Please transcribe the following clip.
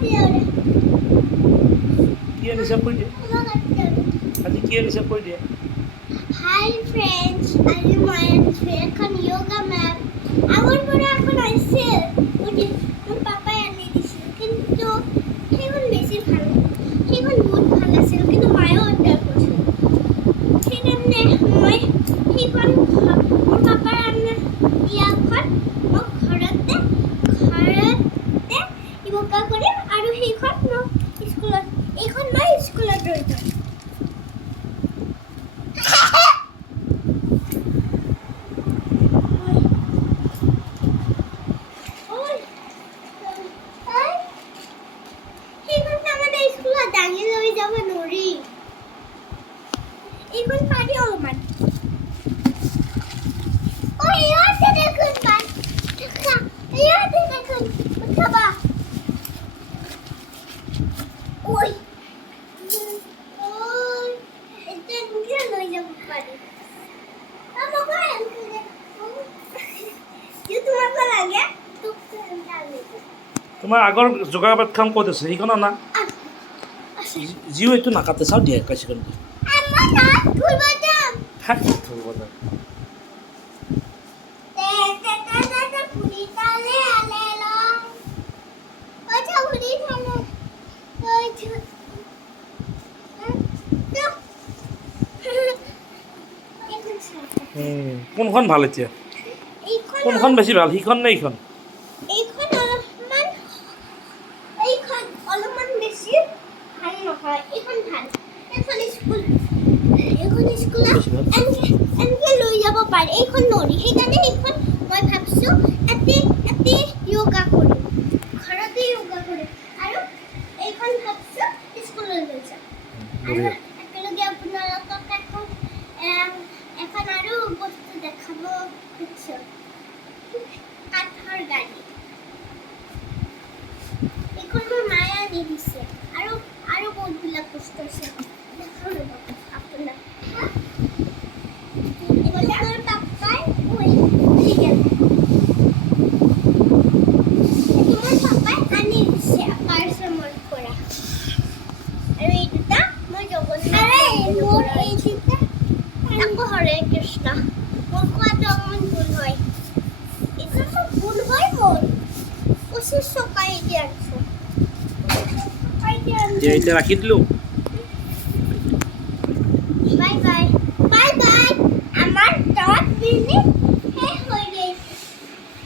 কি আনিছা কৈ দিয়া আজি কি আনিছা কৈ দিয়া Hi friends, আজি মই আনিছোঁ এখন yoga mat. আগৰ পৰা এখন আছিল মোৰ পাপাই আনি দিছিল কিন্তু সেইখন বেছি ভাল সেইখন বহুত ভাল আছিল কিন্তু মায়েও অৰ্ডাৰ কৰিছিল সেইকাৰণে মই সেইখন মোৰ পাপাৰ আনি দিয়াখন মই ঘৰতে yoga কৰিম আৰু সেইখন মই স্কুলত লৈ যাম দাঙি লৈ যাব নোৱাৰি এইখন পাৰি অলপমান ইয়াতে দেখোন পাই ইয়াতে দেখোন উঠাবা ঐ এতিয়া নিজে লৈ যাব পাৰি তোমাক লাগে তোমাৰ আগৰ যোগাবাদখন ক'ত আছে সেইখন আনা জিও এইটো নাকাটে চাওঁ দিয়া কাইছে কিন্তু কোনখন ভাল এতিয়া কোনখন বেছি ভাল সিখন নে এইখন অলপমান বেছি ভাল নহয় এইখন ভাল এনেকে লৈ যাব পাৰে এইখন নৰি সেইকাৰণে এইখন মই ভাবিছোঁ এতে yoga কৰিম ঘৰতে yoga কৰিম আৰু এইখন ভাবিছোঁ স্কুললৈ লৈ যাম আৰু একেলগে আপোনালোকক এখন আৰু বস্তু দেখাব খুজিছোঁ কাঠৰ গাড়ী এইখন মোৰ মায়ে আনি দিছে আৰু বহুতবিলাক বস্তু আছে দেখাওঁ ৰ'ব আপোনাক মোৰ পাপাই আনি দিছে আকাশৰ পৰা আৰু এই দুটা মই আকৌ হৰে কৃষ্ণ মোৰ কোৱাটো অকণমান ভুল হয় এইটো ভুল হয় মোৰ 25 টকা এতিয়া আনিছোঁ এতিয়া ৰাখি দিলোঁ বাই বাই আমাৰ 10 মিনিট